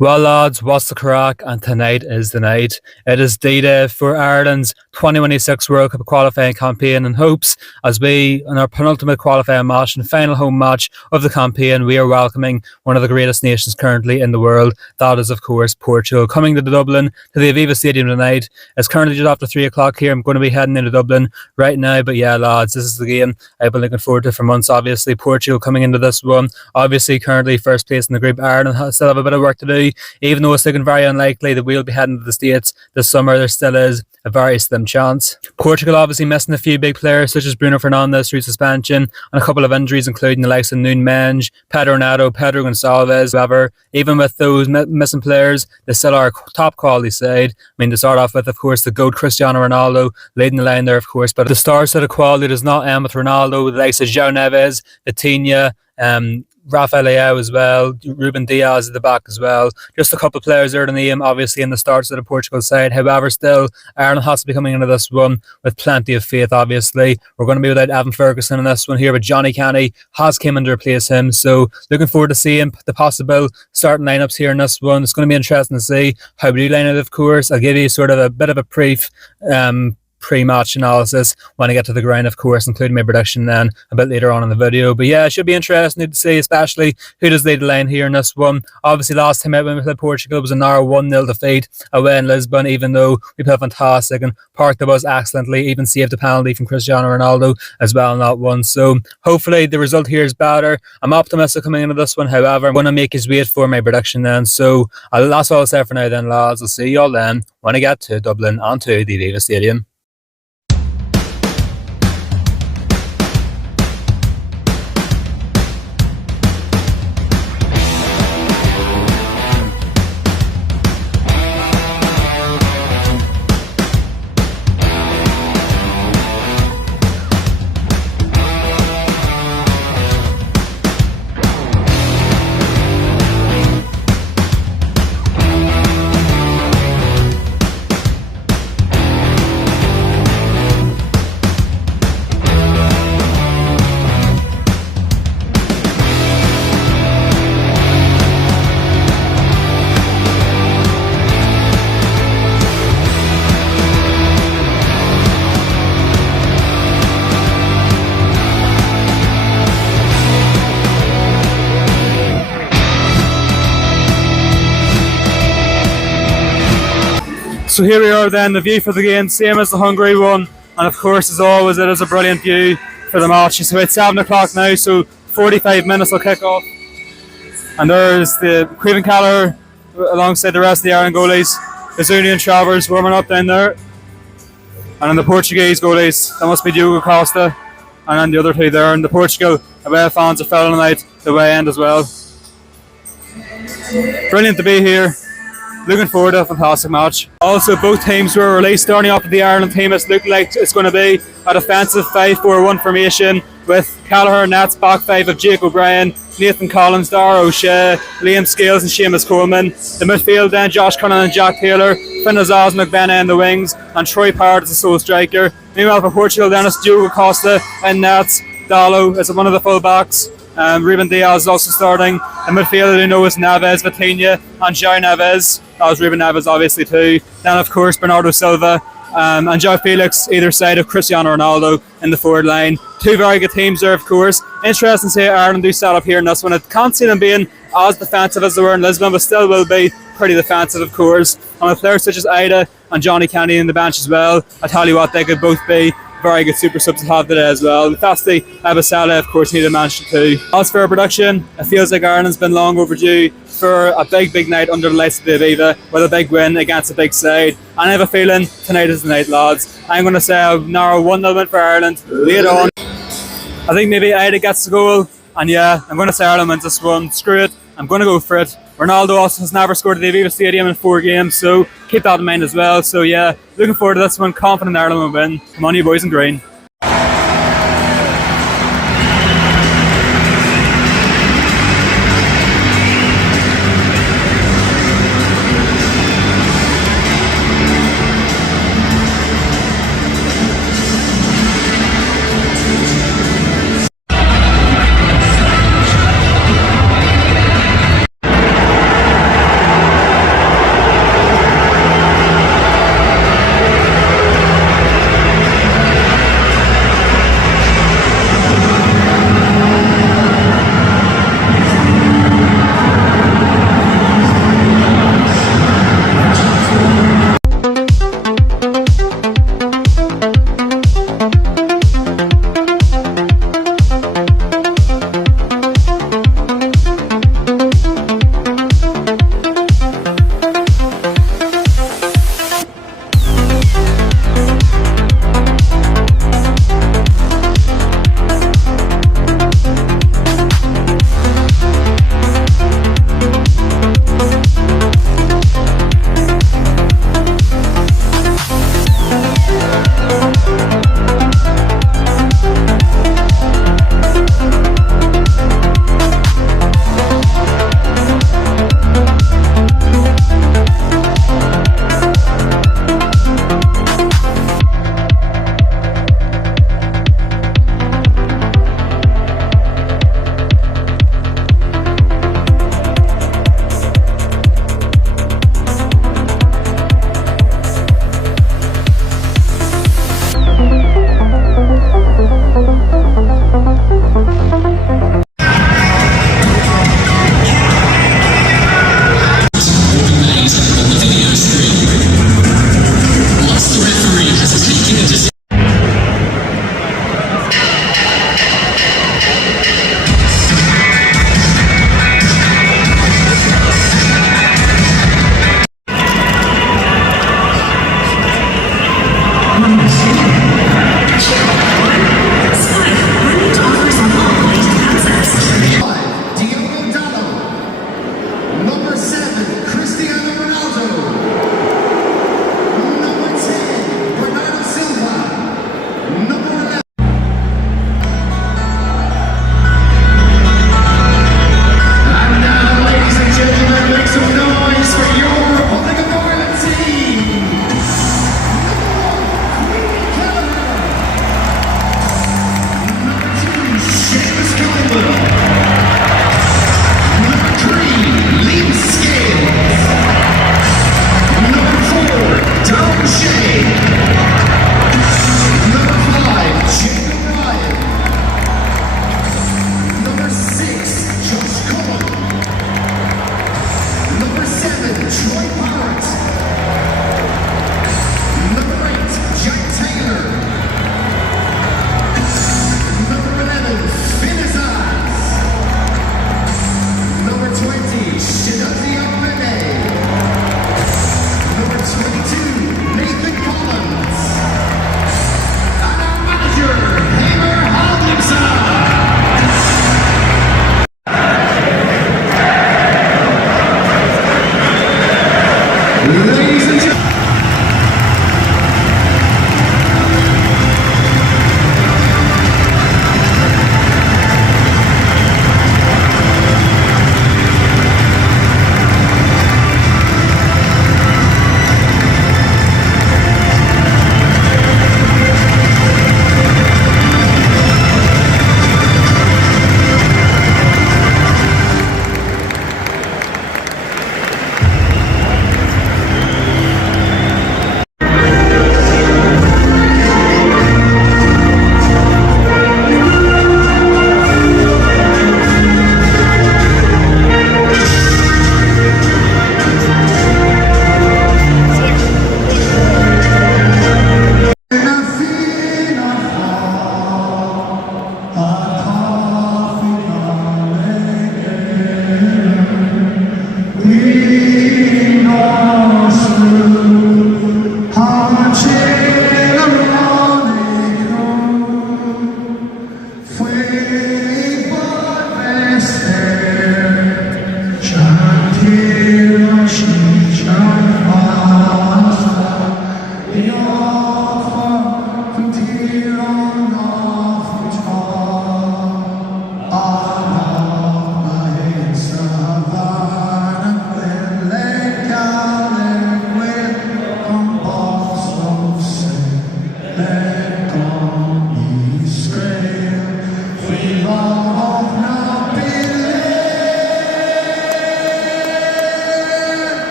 Well, lads, what's the crack? And tonight is the night. It is D-Day for Ireland's 2026 World Cup qualifying campaign and hopes as we, in our penultimate qualifying match and final home match of the campaign, we are welcoming one of the greatest nations currently in the world. That is, of course, Portugal. Coming to Dublin, to the Aviva Stadium tonight. It's currently just after 3 o'clock here. I'm going to be heading into Dublin right now. But yeah, lads, this is the game I've been looking forward to for months, obviously. Portugal coming into this one. Obviously, currently first place in the group. Ireland still have a bit of work to do. Even though it's looking very unlikely that we'll be heading to the States this summer, there still is a very slim chance. Portugal obviously missing a few big players such as Bruno Fernandes through suspension and a couple of injuries including the likes of Nuno Mendes, Pedro Ronaldo, Pedro Gonçalves. However, even with those missing players, they still are a top quality side. I mean, to start off with, of course, the GOAT Cristiano Ronaldo leading the line there, of course, but the star set of quality does not end with Ronaldo. The likes of João Neves, Vitinha, Rafael Leao as well, Ruben Diaz at the back as well. Just a couple of players there to name, obviously, in the starts of the Portugal side. However, still, Ireland has to be coming into this one with plenty of faith, obviously. We're going to be without Evan Ferguson in this one here, but Johnny Kenny has come in to replace him. So, looking forward to seeing the possible starting lineups here in this one. It's going to be interesting to see how we do line it, of course. I'll give you sort of a bit of a pre-match analysis when I get to the ground, of course, including my prediction then a bit later on in the video. But yeah, it should be interesting to see, especially who does lead the line here in this one. Obviously, last time out when we played Portugal, it was a narrow 1-0 defeat away in Lisbon, even though we played fantastic and parked the bus excellently, even saved a penalty from Cristiano Ronaldo as well in that one. So hopefully the result here is better. I'm optimistic coming into this one. However, I'm going to make his wait for my prediction then. So that's all I'll say for now then, lads. I'll see you all then when I get to Dublin and to the Aviva Stadium. So here we are then, the view for the game, same as the Hungary one, and of course as always it is a brilliant view for the match. It's about 7 o'clock now, so 45 minutes will kick off, and there's the Craven Keller alongside the rest of the Ireland goalies, Zuni and Travers warming up down there, and then the Portuguese goalies, that must be Diogo Costa, and then the other two there, and the Portugal away fans are filling out the way end as well. Brilliant to be here. Looking forward to a fantastic match. Also, both teams were released. Starting off with the Ireland team, it's looking like it's going to be a defensive 5-4-1 formation with Callagher, Nats, back five of Jake O'Brien, Nathan Collins, Dara O'Shea, Liam Scales and Seamus Coleman. The midfield then, Josh Cunningham and Jack Taylor, Finn Azaz and McBenna in the wings, and Troy Parrott as the sole striker. Meanwhile for Portugal then, it's Diogo Costa and Nats. Dallo is one of the full backs. Ruben Diaz is also starting. The midfielder you know is Neves, Vitinha and João Neves. That was Ruben Neves obviously too. Then of course Bernardo Silva and João Felix either side of Cristiano Ronaldo in the forward line. Two very good teams there of course. Interesting to see how Ireland do set up here in this one. I can't see them being as defensive as they were in Lisbon, but still will be pretty defensive of course. And with players such as Ida and Johnny Kenny in the bench as well, I tell you what, they could both be very good super subs to have today as well. Fasti Abasala, of course, need to mention too. As for our production, it feels like Ireland's been long overdue for a big night under the lights of the Aviva with a big win against a big side. And I have a feeling tonight is the night, lads. I'm going to say a narrow 1-0 win for Ireland. Later on, I think maybe Ida gets the goal. And yeah, I'm going to say Ireland wins this one. Screw it, I'm going to go for it. Ronaldo also has never scored at the Aviva Stadium in 4 games, so keep that in mind as well. So yeah, looking forward to this one. Confident Ireland will win. Come on you boys in green.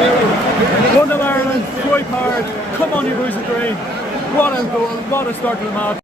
1 of Ireland, Troy Parrott. Come on, you boys and green. What a goal, what a start to the match.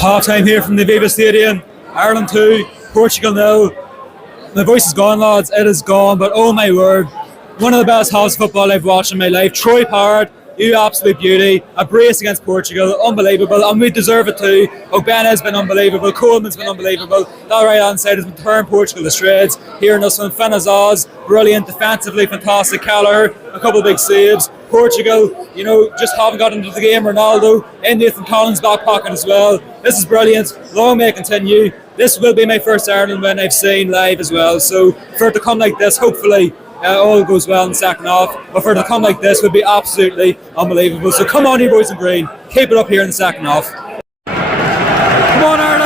Half time here from the Aviva Stadium. Ireland 2, Portugal 0. My voice is gone, lads. It is gone, but oh my word. One of the best halves of football I've watched in my life. Troy Parrott, you absolute beauty. A brace against Portugal. Unbelievable. And we deserve it too. Ogbena's been unbelievable. Coleman's been unbelievable. That right hand side has been turned Portugal to shreds. Here in this one, Fenazaz, brilliant. Defensively, fantastic. Keller, a couple of big saves. Portugal, just haven't got into the game. Ronaldo in Nathan Collins' back pocket as well. This is brilliant. Long may it continue. This will be my first Ireland win I've seen live as well. So for it to come like this, hopefully all goes well in the second half. But for it to come like this would be absolutely unbelievable. So come on, you boys in green. Keep it up here in the second half. Come on, Ireland!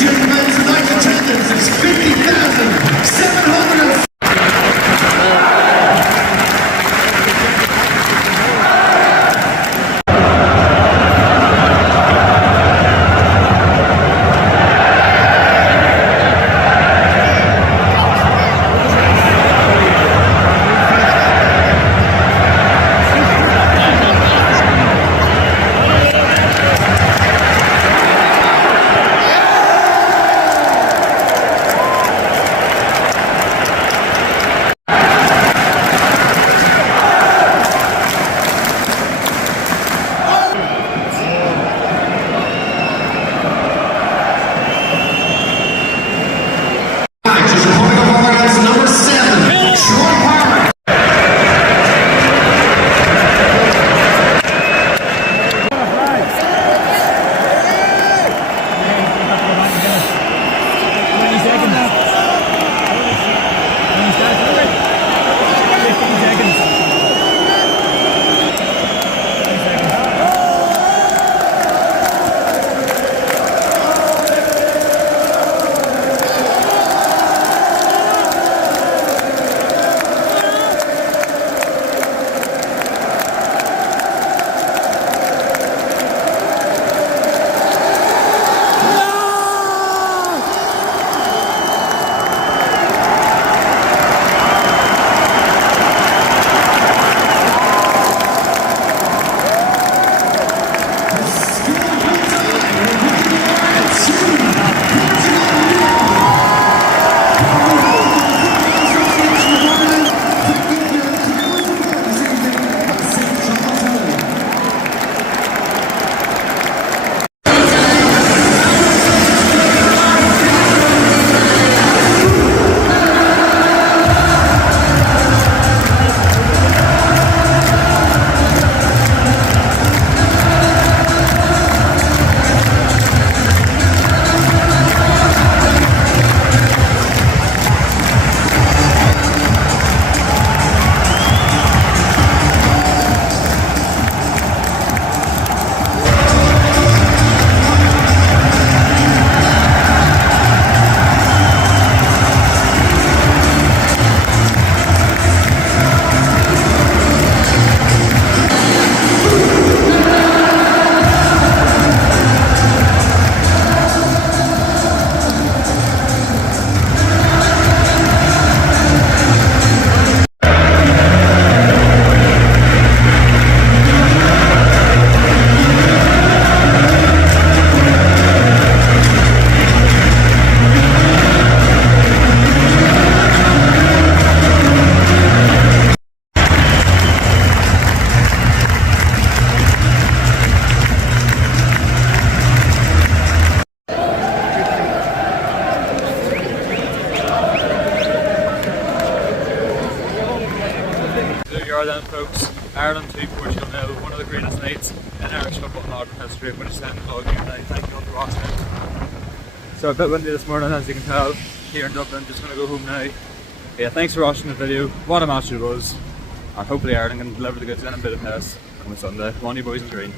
gentlemen, tonight's attendance is 50,700. Then, folks, Ireland 2, Portugal 0, one of the greatest nights in Irish football in modern history. I'm going to send the vlog here tonight. Thank you all for watching it. So a bit windy this morning, as you can tell, here in Dublin. Just going to go home now. Yeah, thanks for watching the video. What a match it was, and hopefully Ireland can deliver the goods in a bit of mess on Sunday. Come on, you boys in green.